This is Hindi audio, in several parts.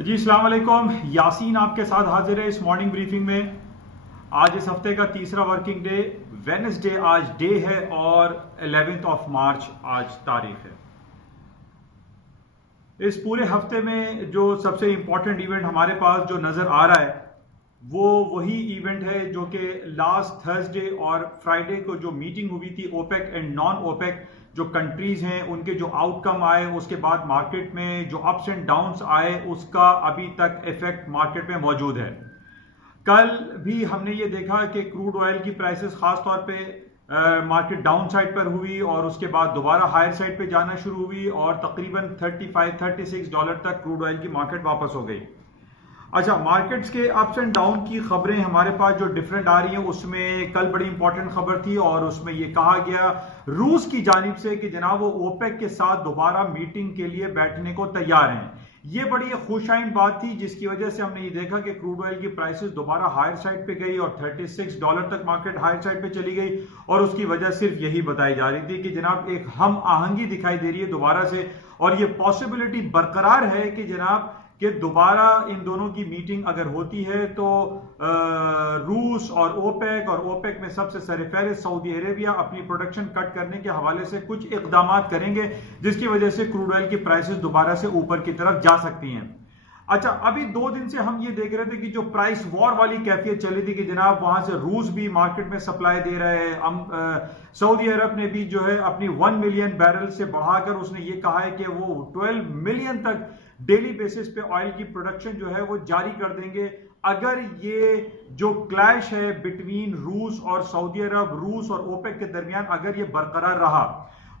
जी अस्सलाम वालेकुम। यासीन आपके साथ हाजिर है इस मॉर्निंग ब्रीफिंग में। आज इस हफ्ते का तीसरा वर्किंग डे वेडनेसडे आज डे है और 11 मार्च आज तारीख है। इस पूरे हफ्ते में जो सबसे इंपॉर्टेंट इवेंट हमारे पास जो नजर आ रहा है वो वही इवेंट है जो कि लास्ट थर्सडे और फ्राइडे को जो मीटिंग हुई थी ओपेक एंड नॉन ओपेक जो कंट्रीज हैं उनके जो आउटकम आए, उसके बाद मार्केट में जो अप्स एंड डाउन्स आए उसका अभी तक इफेक्ट मार्केट में मौजूद है। कल भी हमने ये देखा कि क्रूड ऑयल की प्राइसेस खास तौर पे मार्केट डाउन साइड पर हुई और उसके बाद दोबारा हायर साइड पे जाना शुरू हुई और तकरीबन 35-36 डॉलर तक क्रूड ऑयल की मार्केट वापस हो गई। अच्छा, मार्केट्स के अप्स एंड डाउन की खबरें हमारे पास जो डिफरेंट आ रही हैं उसमें कल बड़ी इंपॉर्टेंट खबर थी और उसमें यह कहा गया रूस की जानिब से कि जनाब वो ओपेक के साथ दोबारा मीटिंग के लिए बैठने को तैयार हैं। ये बड़ी खुशाइन बात थी जिसकी वजह से हमने ये देखा कि क्रूड ऑयल की प्राइसेस दोबारा हायर साइड पे गई और 36 डॉलर तक मार्केट हायर साइड पे चली गई और उसकी वजह सिर्फ यही बताई जा रही थी कि जनाब एक हम आहंगी दिखाई दे रही है दोबारा से और ये पॉसिबिलिटी बरकरार है कि जनाब कि दोबारा इन दोनों की मीटिंग अगर होती है तो रूस और ओपेक में सबसे सरफहरिस्त सऊदी अरेबिया अपनी प्रोडक्शन कट करने के हवाले से कुछ इकदाम करेंगे जिसकी वजह से क्रूड ऑयल की प्राइसेस दोबारा से ऊपर की तरफ जा सकती हैं। अच्छा, अभी 2 दिन से हम ये देख रहे थे कि जो प्राइस वॉर वाली कैफियत चली थी कि जनाब वहां से रूस भी मार्केट में सप्लाई दे रहा है, सऊदी अरब ने भी जो है अपनी 1 मिलियन बैरल से बढ़ाकर उसने ये कहा है कि वो 12 मिलियन तक डेली बेसिस पे ऑयल की प्रोडक्शन जो है वो जारी कर देंगे अगर ये जो क्लैश है बिटवीन रूस और सऊदी अरब, रूस और ओपेक के दरमियान अगर ये बरकरार रहा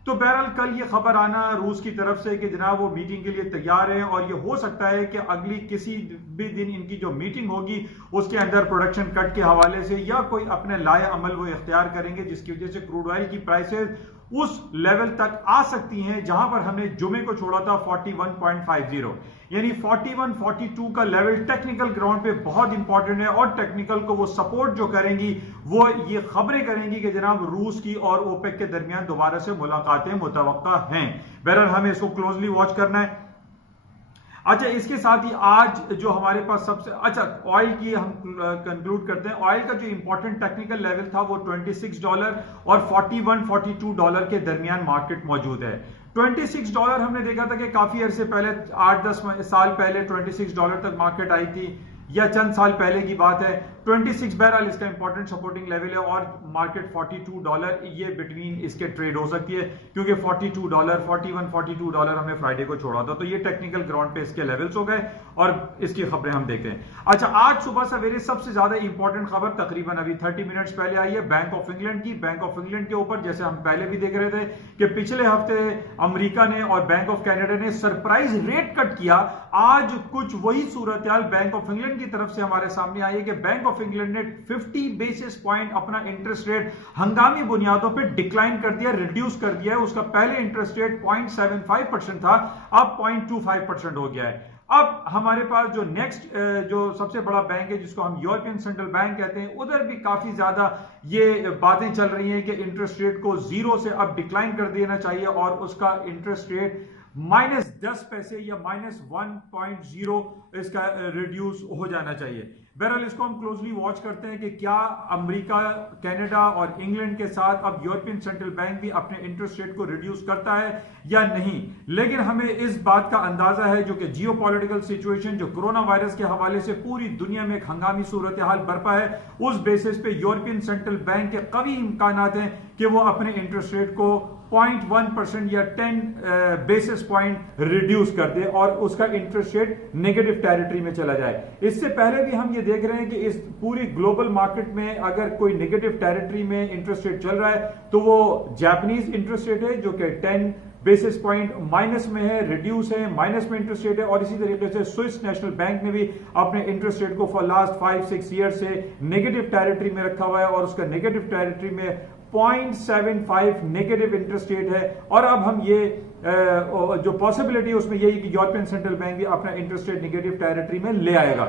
तो बहरहाल कल ये खबर आना रूस की तरफ से कि जनाब वो मीटिंग के लिए तैयार हैं और ये हो सकता है कि अगली किसी भी दिन इनकी जो मीटिंग होगी उसके अंदर प्रोडक्शन कट के हवाले से या कोई अपने लाए अमल वो इख्तियार करेंगे जिसकी वजह से क्रूड ऑयल की प्राइसेस उस लेवल तक आ सकती हैं जहां पर हमने जुमे को छोड़ा था 41.50, यानी 41-42 का लेवल टेक्निकल ग्राउंड पे बहुत इंपॉर्टेंट है और टेक्निकल को वो सपोर्ट जो करेंगी वो ये खबरें करेंगी कि जनाब रूस की और ओपेक के दरमियान दोबारा से मुलाकातें मुतवक्का हैं। बहरहाल हमें इसको क्लोजली वॉच करना है। अच्छा, इसके साथ ही आज जो हमारे पास सबसे अच्छा ऑयल की हम कंक्लूड करते हैं। ऑयल का जो इंपॉर्टेंट टेक्निकल लेवल था वो 26 डॉलर और 41-42 डॉलर के दरमियान मार्केट मौजूद है। 26 डॉलर हमने देखा था कि काफी अरसे पहले 8-10 साल पहले 26 डॉलर तक मार्केट आई थी या चंद साल पहले की बात है। 26 बहरहाल इसका इंपॉर्टेंट सपोर्टिंग लेवल है और मार्केट 42 डॉलर ये बिटवीन इसके ट्रेड हो सकती है क्योंकि 42 डॉलर 41-42 डॉलर हमने फ्राइडे को छोड़ा था तो ये टेक्निकल ग्राउंड पे इसके लेवल्स हो गए और इसकी खबरें हम देखते हैं। अच्छा, आज सुबह सवेरे सबसे ज्यादा इंपॉर्टेंट खबर तकरीबन अभी 30 मिनट्स पहले आई है बैंक ऑफ इंग्लैंड की। बैंक ऑफ इंग्लैंड के ऊपर जैसे हम पहले भी देख रहे थे कि पिछले हफ्ते अमेरिका ने और बैंक ऑफ कनाडा ने सरप्राइज रेट कट किया। आज कुछ वही सूरत हाल बैंक ऑफ इंग्लैंड की तरफ से हमारे सामने आई है कि बैंक ऑफ इंग्लैंड ने 50 बेसिस पॉइंट अपना इंटरेस्ट रेट हंगामी बुनियादों पे डिक्लाइन कर दिया, रिड्यूस कर दिया है। उसका पहले इंटरेस्ट रेट 0.75% था, अब 0.25% हो गया है। अब हमारे पास जो नेक्स्ट जो सबसे बड़ा बैंक है जिसको हम यूरोपियन सेंट्रल बैंक कहते हैं, उधर भी काफी ज्यादा ये बातें चल रही हैं कि इंटरेस्ट रेट को 0 से अब डिक्लाइन कर देना चाहिए और उसका इंटरेस्ट रेट -10 पैसे या -1.0 इसका रिड्यूस हो जाना चाहिए। बहरहाल इसको हम क्लोजली वॉच करते हैं कि क्या अमेरिका, कनाडा और इंग्लैंड के साथ अब यूरोपियन सेंट्रल बैंक भी अपने इंटरेस्ट रेट को रिड्यूस करता है या नहीं। लेकिन हमें इस बात का अंदाजा है जो कि जियोपॉलिटिकल सिचुएशन जो कोरोना वायरस के हवाले से पूरी दुनिया में एक हंगामी सूरत हाल बरपा है, उस बेसिस पे यूरोपियन सेंट्रल बैंक के कवी इम्कानात हैं कि वो अपने इंटरेस्ट रेट को 0.1% या 10 बेसिस पॉइंट रिड्यूस कर दे और उसका इंटरेस्ट रेट नेगेटिव टेरिटरी में चला जाए। इससे पहले भी हम ये देख रहे हैं कि इस पूरी ग्लोबल मार्केट में अगर कोई नेगेटिव टेरिटरी में इंटरेस्ट रेट चल रहा है तो वो जापानीज इंटरेस्ट रेट है जो कि 10 बेसिस पॉइंट माइनस में है, रिड्यूस है, माइनस में इंटरेस्ट रेट है। और इसी तरीके से स्विस नेशनल बैंक ने भी अपने इंटरेस्ट रेट को फॉर लास्ट 5-6 ईयर से नेगेटिव टेरिटरी में रखा हुआ है और उसका नेगेटिव टेरिटरी में 0.75 नेगेटिव इंटरेस्ट रेट है। और अब हम ये जो पॉसिबिलिटी उसमें यही कि यूरोपियन सेंट्रल बैंक भी अपना इंटरेस्ट रेट नेगेटिव टेरिटरी में ले आएगा।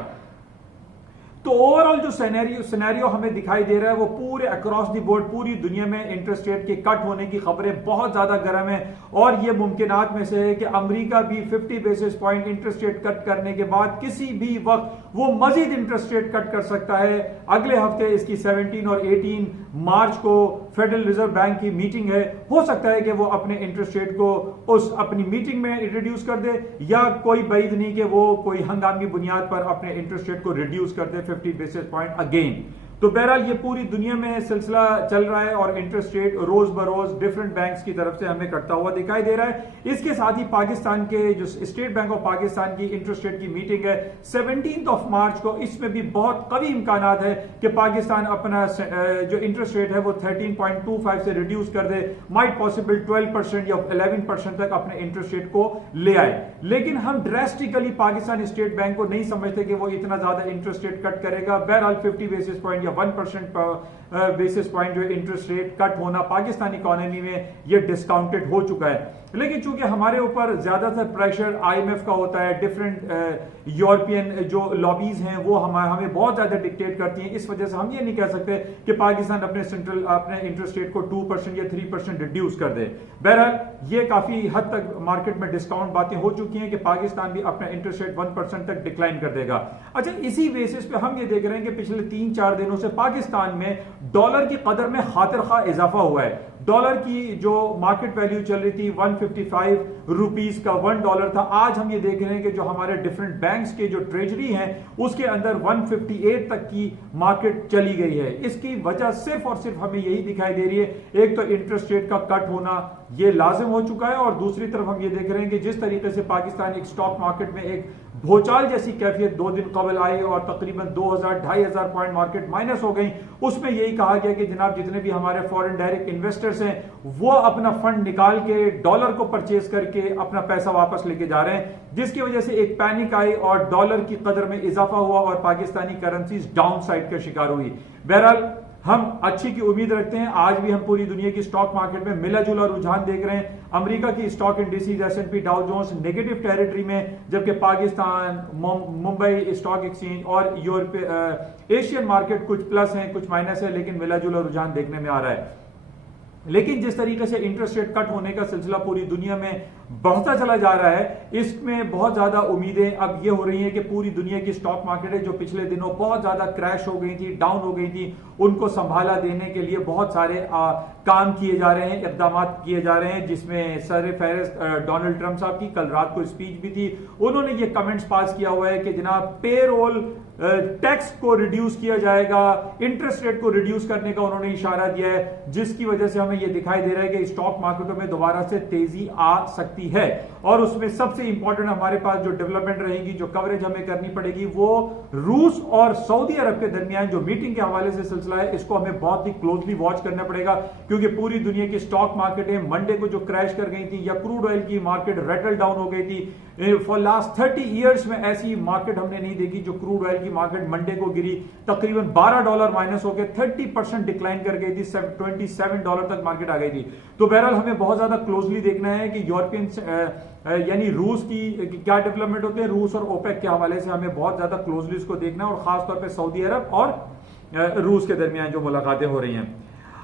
तो ओवरऑल जो सिनेरियो हमें दिखाई दे रहा है वो पूरे अक्रॉस द बोर्ड पूरी दुनिया में इंटरेस्ट रेट के कट होने की खबरें बहुत ज्यादा गर्म है, और ये मुमकिनात में से है कि अमेरिका भी 50 basis point interest rate cut करने के बाद किसी भी वक्त वो मजीद इंटरेस्ट रेट कट कर सकता है। अगले हफ्ते इसकी 17 और 18 मार्च को फेडरल रिजर्व बैंक की मीटिंग है, हो सकता है कि वो अपने इंटरेस्ट रेट को उस अपनी मीटिंग में रिड्यूस कर दे, या कोई बैद नहीं कि वो कोई हंगामी बुनियाद पर अपने इंटरेस्ट रेट को रिड्यूस कर दे 50 बेसिस पॉइंट अगेन। तो बहरहाल ये पूरी दुनिया में सिलसिला चल रहा है और इंटरेस्ट रेट रोज बरोज डिफरेंट बैंक्स की तरफ से हमें कटता हुआ दिखाई दे रहा है। इसके साथ ही पाकिस्तान के जो स्टेट बैंक ऑफ पाकिस्तान की इंटरेस्ट रेट की मीटिंग है 17 मार्च को, इसमें भी बहुत कभी इम्कान है कि पाकिस्तान अपना जो इंटरेस्ट रेट है वो 13.25 से रिड्यूस कर दे, माइट पॉसिबल 12% या 11% तक अपने इंटरेस्ट रेट को ले आए। लेकिन हम ड्रेस्टिकली पाकिस्तान स्टेट बैंक को नहीं समझते कि वो इतना ज्यादा इंटरेस्ट रेट कट करेगा। बहरहाल 50 बेसिस पॉइंट 1% बेसिस पॉइंट जो इंटरेस्ट रेट कट होना पाकिस्तानी इकोनॉमी में ये डिस्काउंटेड हो चुका है। लेकिन चूंकि हमारे ऊपर ज्यादातर प्रेशर आईएमएफ का होता है, डिफरेंट यूरोपियन जो लॉबीज हैं वो हमें बहुत ज्यादा डिक्टेट करती हैं, इस वजह से हम ये नहीं कह सकते कि पाकिस्तान अपने इंटरेस्ट रेट को 2% या 3% रिड्यूस कर दे। बहरहाल ये काफी हद तक मार्केट में डिस्काउंट बातें हो चुकी हैं कि पाकिस्तान भी अपना इंटरेस्ट रेट 1% तक डिक्लाइन कर देगा। अच्छा, इसी बेसिस पे हम ये देख रहे हैं कि पिछले 3-4 दिनों से पाकिस्तान में डॉलर की कदर में खातिर खा इजाफा हुआ है। डॉलर की जो मार्केट वैल्यू चल रही थी 155 रुपीस का $1 था, आज हम ये देख रहे हैं कि जो हमारे डिफरेंट बैंक्स के जो ट्रेजरी हैं उसके अंदर 158 तक की मार्केट चली गई है। इसकी वजह सिर्फ और सिर्फ हमें यही दिखाई दे रही है, एक तो इंटरेस्ट रेट का कट होना ये लाजिम हो चुका है, और दूसरी तरफ हम ये देख रहे हैं कि जिस तरीके से पाकिस्तान एक स्टॉक मार्केट में एक भूचाल जैसी कैफियत 2 दिन कबल आई और तकरीबन 2000-2500 पॉइंट मार्केट माइनस हो गई, उसमें यही कहा गया कि जनाब जितने भी हमारे फॉरेन डायरेक्ट इन्वेस्टर्स हैं वो अपना फंड निकाल के डॉलर को परचेज करके अपना पैसा वापस लेके जा रहे हैं, जिसकी वजह से एक पैनिक आई और डॉलर की कदर में इजाफा हुआ और पाकिस्तानी करेंसीज डाउन साइड का शिकार हुई। बहरहाल हम अच्छी की उम्मीद रखते हैं। आज भी हम पूरी दुनिया की स्टॉक मार्केट में मिला जुला रुझान देख रहे हैं। अमेरिका की stock indices S&P Dow Jones negative territory में, जबकि पाकिस्तान, मुंबई स्टॉक एक्सचेंज और यूरोप एशियन मार्केट कुछ प्लस हैं कुछ माइनस है, लेकिन मिला जुला रुझान देखने में आ रहा है। लेकिन जिस तरीके से इंटरेस्ट रेट कट होने का सिलसिला पूरी दुनिया में बढ़ता चला जा रहा है, इसमें बहुत ज्यादा उम्मीदें अब ये हो रही हैं कि पूरी दुनिया की स्टॉक मार्केट है जो पिछले दिनों बहुत ज्यादा क्रैश हो गई थी, डाउन हो गई थी, उनको संभाला देने के लिए बहुत सारे काम किए जा रहे हैं, इकदाम किए जा रहे हैं, जिसमें सर फेहरिस्त डोनाल्ड ट्रंप साहब की कल रात को स्पीच भी थी। उन्होंने ये कमेंट्स पास किया हुआ है कि जनाब पेरोल टैक्स को रिड्यूस किया जाएगा, इंटरेस्ट रेट को रिड्यूस करने का उन्होंने इशारा दिया है, जिसकी वजह से हमें यह दिखाई दे रहा है कि स्टॉक मार्केटों में दोबारा से तेजी आ सकती है। और उसमें सबसे इंपॉर्टेंट हमारे पास जो डेवलपमेंट रहेगी, जो कवरेज हमें करनी पड़ेगी, वो रूस और सऊदी अरब के दरमियान जो मीटिंग के हवाले से सिलसिला है, इसको हमें बहुत ही क्लोजली वॉच करना पड़ेगा, क्योंकि पूरी दुनिया की स्टॉक मार्केटें मंडे को जो क्रैश कर गई थी या क्रूड ऑयल की मार्केट रेटल डाउन हो गई थी, फॉर लास्ट 30 ईयर्स में ऐसी मार्केट हमने नहीं देखी। जो क्रूड ऑयल की मार्केट मंडे को गिरी, तकरीबन $12 माइनस होकर 30% डिक्लाइन कर गई थी, $27 तक मार्केट आ गई थी। तो बहरहाल हमें बहुत ज्यादा क्लोजली देखना है कि यूरोपियन यानी रूस की क्या डेवलपमेंट होते हैं, रूस और ओपेक के हवाले से हमें बहुत ज्यादा क्लोजली इसको देखना है, और खासतौर पर सऊदी अरब और रूस के दरमियान जो मुलाकातें हो रही हैं।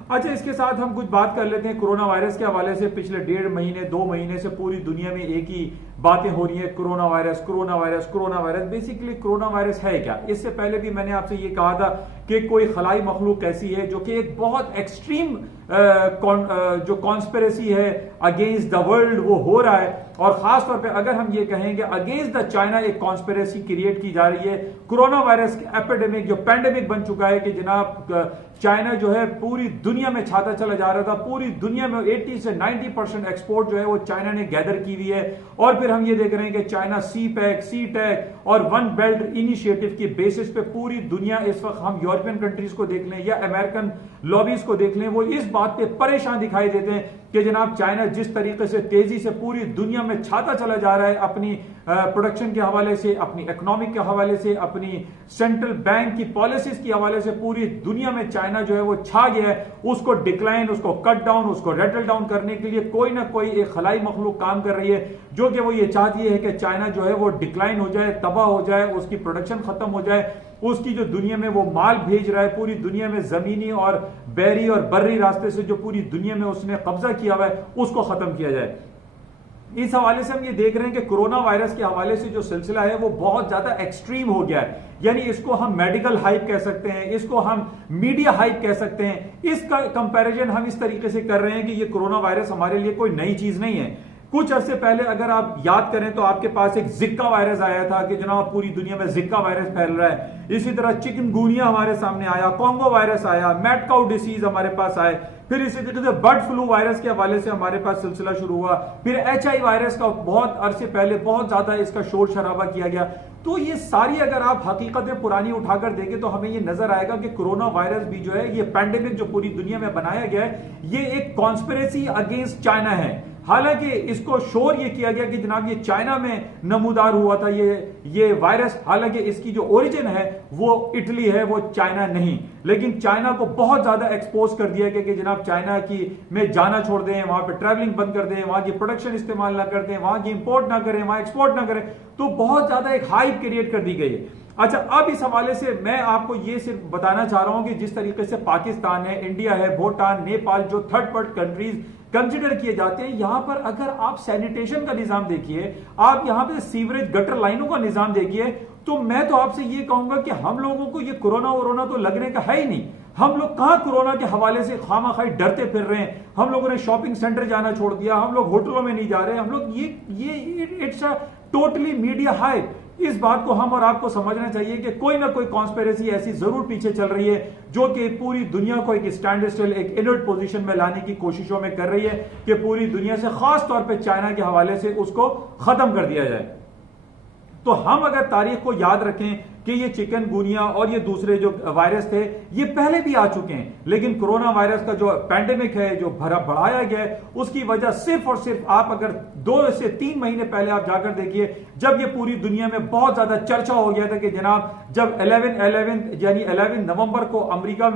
अच्छा, इसके साथ हम कुछ बात कर लेते हैं कोरोना वायरस के हवाले से। पिछले 1.5 महीने 2 महीने से पूरी दुनिया में एक ही बातें हो रही है, corona virus corona virus corona virus. Basically corona virus है क्या? इससे पहले भी मैंने आपसे ये कहा था कि कोई खलाई मखलूक ऐसी है जो कि एक बहुत एक्सट्रीम जो कॉन्स्पिरेसी है अगेंस्ट द वर्ल्ड वो हो रहा है, और खासतौर पे अगर हम ये कहेंगे अगेंस्ट द चाइना एक कॉन्स्पिरेसी क्रिएट की जा रही है। कोरोना वायरस एपिडेमिक जो पैंडेमिक बन चुका है कि जनाब चाइना जो है पूरी दुनिया में छाता चला जा रहा था, पूरी दुनिया में 80 से 90% एक्सपोर्ट जो है वो चाइना ने गैदर की हुई है। और फिर हम ये देख रहे हैं कि चाइना CPEC, CTEC और वन बेल्ट इनिशिएटिव की बेसिस पे पूरी दुनिया, इस वक्त हम यूरोपियन कंट्रीज को देख लें या अमेरिकन लॉबीज को देख लें, वो इस बात पे परेशान दिखाई देते हैं कि जनाब चाइना जिस तरीके से तेजी से पूरी दुनिया में छाता चला जा रहा है अपनी प्रोडक्शन के हवाले से, अपनी इकोनॉमिक के हवाले से, अपनी सेंट्रल बैंक की पॉलिसीज के हवाले से पूरी दुनिया में चाइना जो है वो छा गया है। उसको डिक्लाइन, उसको कट डाउन, उसको रेटल डाउन करने के लिए कोई ना कोई एक खलाई मखलूक काम कर रही है, जो कि वो ये चाहती है कि चाइना जो है वो डिक्लाइन हो जाए, तबाह हो जाए, उसकी प्रोडक्शन खत्म हो जाए, उसकी जो दुनिया में वो माल भेज रहा है, पूरी दुनिया में जमीनी और बहरी और बर्री रास्ते से जो पूरी दुनिया में उसने कब्जा किया हुआ है, उसको खत्म किया जाए। इस हवाले से हम ये देख रहे हैं कि कोरोना वायरस के हवाले से जो सिलसिला है वो बहुत ज्यादा एक्सट्रीम हो गया है। यानी इसको हम मेडिकल हाइप कह सकते हैं, इसको हम मीडिया हाइप कह सकते हैं। इसका कंपैरिजन हम इस तरीके से कर रहे हैं कि ये कोरोना वायरस हमारे लिए कोई नई चीज नहीं है। कुछ अरसे पहले अगर आप याद करें तो आपके पास एक जिक्का वायरस आया था कि जनाब पूरी दुनिया में जिक्का वायरस फैल रहा है। इसी तरह चिकनगुनिया हमारे सामने आया, कोंगो वायरस आया, मैड काउ डिसीज हमारे पास आए, फिर इसी तरीके से बर्ड फ्लू वायरस के हवाले से हमारे पास सिलसिला शुरू हुआ, फिर HIV वायरस का बहुत अरसे पहले बहुत ज्यादा इसका शोर शराबा किया गया। तो ये सारी अगर आप हकीकतें पुरानी उठाकर देखें तो हमें ये नजर आएगा कि कोरोना वायरस भी जो है, ये पैंडेमिक जो पूरी दुनिया में बनाया गया है, ये एक कॉन्स्पिरेसी अगेंस्ट चाइना है। हालांकि इसको शोर ये किया गया कि जनाब ये चाइना में नमूदार हुआ था ये वायरस, हालांकि इसकी जो ओरिजिन है वो इटली है, वो चाइना नहीं। लेकिन चाइना को बहुत ज्यादा एक्सपोज कर दिया गया कि जनाब चाइना की में जाना छोड़ दें, वहां पे ट्रैवलिंग बंद कर दें, वहां की प्रोडक्शन इस्तेमाल ना कर दें, वहां की इंपोर्ट ना करें, वहां एक्सपोर्ट ना करें। तो बहुत ज्यादा एक हाइप क्रिएट कर दी गई है। अच्छा, अब इस हवाले से मैं आपको ये सिर्फ बताना चाह रहा हूं कि जिस तरीके से पाकिस्तान है, इंडिया है, भूटान, नेपाल, जो थर्ड वर्ल्ड कंट्रीज कंसिडर किए जाते हैं, यहां पर अगर आप सैनिटेशन का निजाम देखिए, आप यहां पे सीवरेज गटर लाइनों का निजाम देखिए, तो मैं तो आपसे ये कहूंगा कि हम लोगों को ये कोरोना वोरोना तो लगने का है ही नहीं। हम लोग कहां कोरोना के हवाले से खामाखाई डरते फिर रहे हैं। हम लोगों ने शॉपिंग सेंटर जाना छोड़ दिया, हम लोग होटलों में नहीं जा रहे, हम लोग ये it's a totally media hype. इस बात को हम और आपको समझना चाहिए कि कोई ना कोई कॉन्स्पिरेसी ऐसी जरूर पीछे चल रही है जो कि पूरी दुनिया को एक स्टैंड स्टिल, एक इनर्ट पोजीशन में लाने की कोशिशों में कर रही है कि पूरी दुनिया से, खास तौर पे चाइना के हवाले से, उसको खत्म कर दिया जाए। तो हम अगर तारीख को याद रखें कि ये चिकनगुनिया और ये दूसरे जो वायरस थे ये पहले भी आ चुके हैं, लेकिन कोरोना वायरस का जो पैंडेमिक है, जो बढ़ाया गया है, उसकी वजह सिर्फ और सिर्फ आप अगर 2 से 3 महीने पहले आप जाकर देखिए, जब ये पूरी दुनिया में बहुत ज्यादा चर्चा हो गया था कि जनाब जब 11 नवंबर को अमेरिका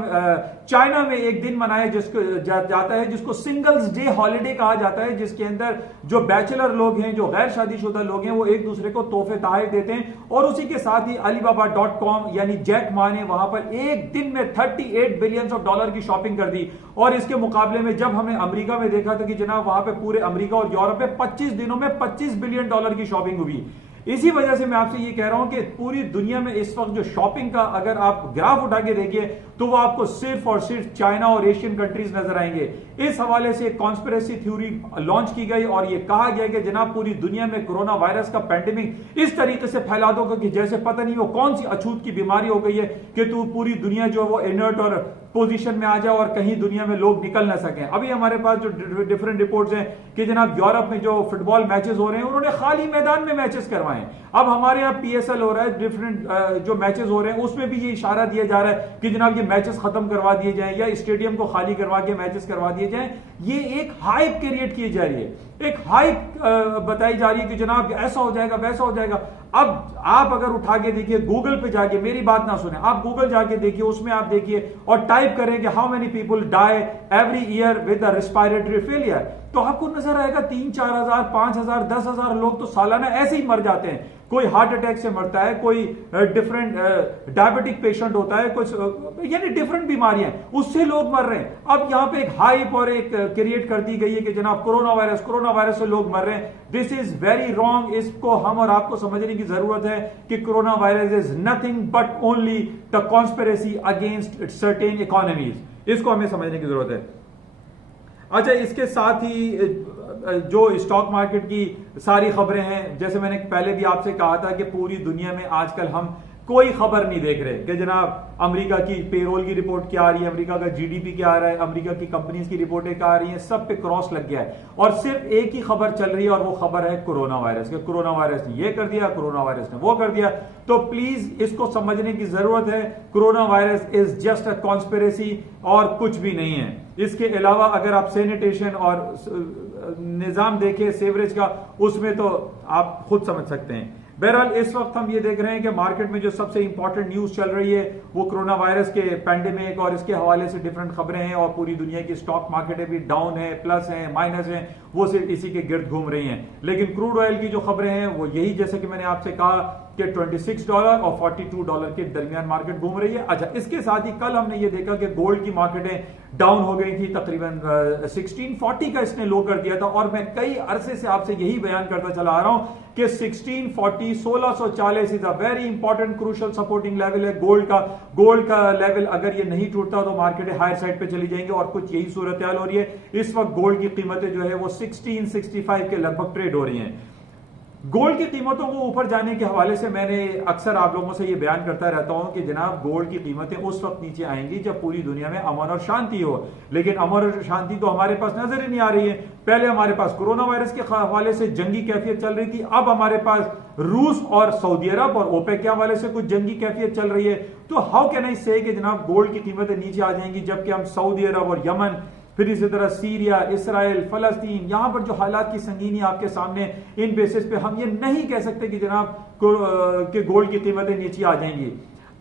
चाइना में एक दिन मनाया जाता है जिसको सिंगल्स डे हॉलीडे कहा जाता है, जिसके अंदर जो बैचलर लोग हैं, जो गैर शादीशुदा लोग हैं, वो एक दूसरे को तोहफे तोहफे देते हैं। और उसी के साथ ही Alibaba.com यानी जैक मा ने वहां पर एक दिन में $38 बिलियन की शॉपिंग कर दी। और इसके मुकाबले में जब हमने अमेरिका में देखा था कि जनाब वहां पे पूरे अमेरिका और यूरोप में 25 दिनों में $25 बिलियन की शॉपिंग हुई। इसी वजह से मैं आपसे ये कह रहा हूं कि पूरी दुनिया में इस वक्त जो शॉपिंग का अगर आप ग्राफ उठा के देखिए तो वो आपको सिर्फ और सिर्फ चाइना और एशियन कंट्रीज नजर आएंगे। इस हवाले से कॉन्स्पिरेसी थ्योरी लॉन्च की गई और ये कहा गया कि जनाब पूरी दुनिया में कोरोना वायरस का पैंडेमिक इस तरीके से फैला दो कि जैसे पता नहीं वो कौन सी अछूत की बीमारी हो गई है कि तू पूरी दुनिया जो वो इनर्ट और पोजीशन में आ जाए और कहीं दुनिया में लोग निकल ना सकें। अभी हमारे पास जो डिफरेंट रिपोर्ट्स हैं कि जनाब यूरोप में जो फुटबॉल मैचेस हो रहे हैं उन्होंने खाली मैदान में मैचेस करवाए हैं। अब हमारे यहाँ PSL हो रहा है, डिफरेंट जो मैचेस हो रहे हैं उसमें भी ये इशारा दिया जा रहा है कि जनाब ये मैचेस खत्म करवा दिए जाएं या स्टेडियम को खाली करवा के मैचेस करवा दिए जाएं। ये एक हाइप क्रिएट की जा रही है, एक हाइप बताई जा रही है कि जनाब ऐसा हो जाएगा वैसा हो जाएगा। अब आप अगर उठा के देखिए गूगल पे जाके, मेरी बात ना सुने, आप गूगल जाके देखिए, उसमें आप देखिए और टाइप करें कि how many people die every year with the respiratory failure, तो आपको नजर आएगा 3-4 हजार, 5 हजार, 10 हजार लोग तो सालाना ऐसे ही मर जाते हैं। कोई हार्ट अटैक से मरता है, कोई डिफरेंट डायबिटिक पेशेंट होता है, कुछ यानी डिफरेंट बीमारियां, उससे लोग मर रहे हैं। अब यहां पे एक हाइप और एक क्रिएट कर दी गई है कि जनाब कोरोना वायरस से लोग मर रहे हैं। This is very wrong. इसको हम और आपको समझने की जरूरत है कि corona virus is nothing but only the conspiracy against certain economies. इसको हमें समझने की जरूरत है। अच्छा, इसके साथ ही जो स्टॉक मार्केट की सारी खबरें हैं, जैसे मैंने पहले भी आपसे कहा था कि पूरी दुनिया में आजकल हम कोई खबर नहीं देख रहे कि जनाब अमेरिका की पेरोल की रिपोर्ट क्या आ रही है, अमेरिका का GDP क्या आ रहा है, अमेरिका की कंपनीज की रिपोर्टें क्या आ रही हैं, सब पे क्रॉस लग गया है और सिर्फ एक ही खबर चल रही है और वो खबर है कोरोना वायरस के। कोरोना वायरस ने ये कर दिया, कोरोना वायरस ने वो कर दिया। तो प्लीज इसको समझने की जरूरत है, corona virus is just a conspiracy और कुछ भी नहीं है। इसके अलावा अगर आप सैनिटेशन और निजाम देखे सेवरेज का, उसमें तो आप खुद समझ सकते हैं। बहरहाल इस वक्त हम ये देख रहे हैं कि मार्केट में जो सबसे इंपॉर्टेंट न्यूज चल रही है वो कोरोना वायरस के पैंडेमिक और इसके हवाले से डिफरेंट खबरें हैं, और पूरी दुनिया की स्टॉक मार्केट भी डाउन है, प्लस है, माइनस है, वो सिर्फ इसी के गिर्द घूम रही हैं। लेकिन क्रूड ऑयल की जो खबरें हैं वो यही, जैसे कि मैंने आपसे कहा कि $26 और $42 के दरमियान मार्केट घूम रही है। अच्छा, इसके साथ ही कल हमने ये देखा कि गोल्ड की मार्केटें डाउन हो गई थी, तकरीबन 1640 का इसने लो कर दिया था, और मैं कई अरसे से आपसे यही बयान करता चला आ रहा हूं कि 1640 1640 is a very important crucial supporting level है गोल्ड का लेवल। अगर ये नहीं टूटता तो मार्केटें हायर साइड पे चली जाएंगी, और कुछ यही सूरत हाल हो रही है। इस वक्त गोल्ड की कीमतें जो है वो 1665 के लगभग ट्रेड हो रही हैं। गोल्ड की कीमतों को ऊपर जाने के हवाले से मैंने अक्सर आप लोगों से यह बयान करता रहता हूं कि जनाब गोल्ड की कीमतें उस वक्त नीचे आएंगी जब पूरी दुनिया में अमन और शांति हो, लेकिन अमन और शांति तो हमारे पास नजर ही नहीं आ रही है। पहले हमारे पास कोरोना वायरस के हवाले से जंगी कैफियत चल रही थी, अब हमारे पास रूस और सऊदी अरब और ओपेक के हवाले से कुछ जंगी कैफियत चल रही है। तो हाउ कैन आई से कि जनाब गोल्ड की कीमतें नीचे आ जाएंगी, जबकि हम सऊदी अरब और यमन, फिर इसी तरह सीरिया, इसराइल, फलस्तीन, यहां पर जो हालात की संगीनी आपके सामने, इन बेसिस पे हम ये नहीं कह सकते कि जनाब कि गोल्ड की कीमतें नीचे आ जाएंगी।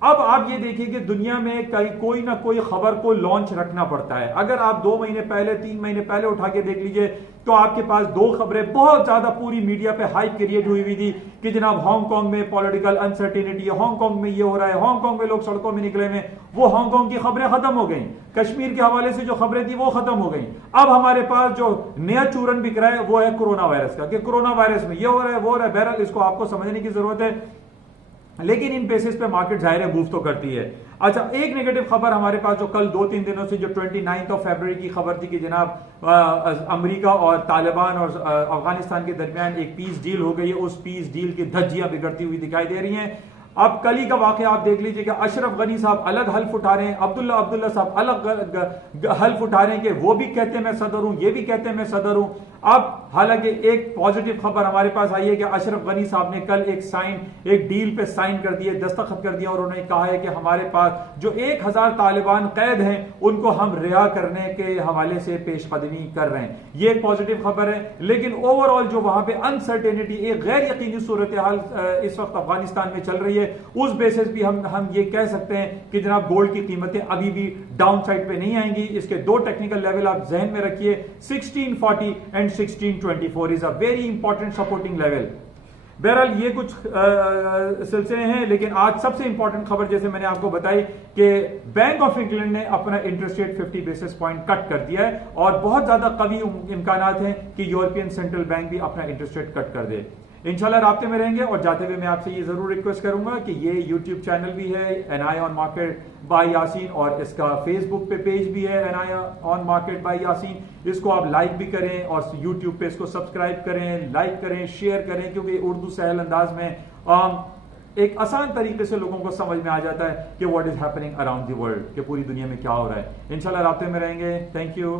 अब आप ये देखिए कि दुनिया में कोई ना कोई खबर को लॉन्च रखना पड़ता है। अगर आप 2 महीने पहले, 3 महीने पहले उठा के देख लीजिए तो आपके पास 2 खबरें बहुत ज्यादा पूरी मीडिया पे हाइप क्रिएट हुई थी कि जनाब हांगकांग में पॉलिटिकल अनसर्टेनिटी है, हांगकांग में ये हो रहा है, हांगकांग में लोग सड़कों में निकले में। वो हांगकांग की खबरें खत्म हो गई, कश्मीर के हवाले से जो खबरें थी वो खत्म हो गई। अब हमारे पास जो नया चूरन बिक रहा है वो है कोरोना वायरस का, कि कोरोना वायरस में ये हो रहा है, वो हो रहा है। बहरहाल इसको आपको समझने की जरूरत है, लेकिन इन बेसिस पे मार्केट जाहिर है मूव तो करती है। अच्छा, एक नेगेटिव खबर हमारे पास जो कल 2-3 दिनों से जो 29 फरवरी की खबर थी कि जनाब अमेरिका और तालिबान और अफगानिस्तान के दरमियान एक पीस डील हो गई है, उस पीस डील की धज्जियां बिगड़ती हुई दिखाई दे रही हैं। अब कल ही का वाकया आप देख लीजिए कि अशरफ गनी साहब अलग हल्फ उठा रहे हैं, अब्दुल्ला साहब अलग हल्फ उठा रहे हैं कि वो भी कहते हैं मैं सदर हूं, ये भी कहते हैं मैं सदर हूं। अब हालांकि एक पॉजिटिव खबर हमारे पास आई है कि अशरफ गनी साहब ने कल एक डील पे साइन कर दिए, दस्तखत कर दिया, और उन्होंने कहा है कि हमारे पास जो 1000 तालिबान कैद हैं उनको हम रिहा करने के हवाले से पेशकदमी कर रहे हैं। ये एक पॉजिटिव खबर है। लेकिन ओवरऑल जो वहां पे अनसर्टेनिटी, एक गैर यकीनी सूरत हाल इस वक्त अफगानिस्तान में चल रही है, उस बेसिस भी हम ये कह सकते हैं कि जनाब गोल्ड की कीमतें अभी भी डाउन साइड पे नहीं आएंगी। इसके 2 टेक्निकल लेवल आप जहन में रखिए, 1640 and 1624 is a very important supporting level. बहरहाल ये कुछ सिलसिले हैं, लेकिन आज सबसे इंपॉर्टेंट खबर जैसे मैंने आपको बताई कि बैंक ऑफ इंग्लैंड ने अपना interest rate 50 basis point cut कर दिया है, और बहुत ज्यादा कभी इम्कानात हैं कि यूरोपियन सेंट्रल बैंक भी अपना इंटरेस्ट रेट कट कर दे। इंशाल्लाह राब्ते में रहेंगे। और जाते हुए मैं आपसे ये जरूर रिक्वेस्ट करूंगा कि ये यूट्यूब चैनल भी है NI on market by Yasin, और इसका फेसबुक पे पेज भी है NI on market by Yasin. इसको आप लाइक भी करें और यूट्यूब पे इसको सब्सक्राइब करें, लाइक करें, शेयर करें, क्योंकि उर्दू सहल अंदाज में एक आसान तरीके से लोगों को समझ में आ जाता है कि what is happening around the world, कि पूरी दुनिया में क्या हो रहा है। इंशाल्लाह राब्ते में रहेंगे। Thank you.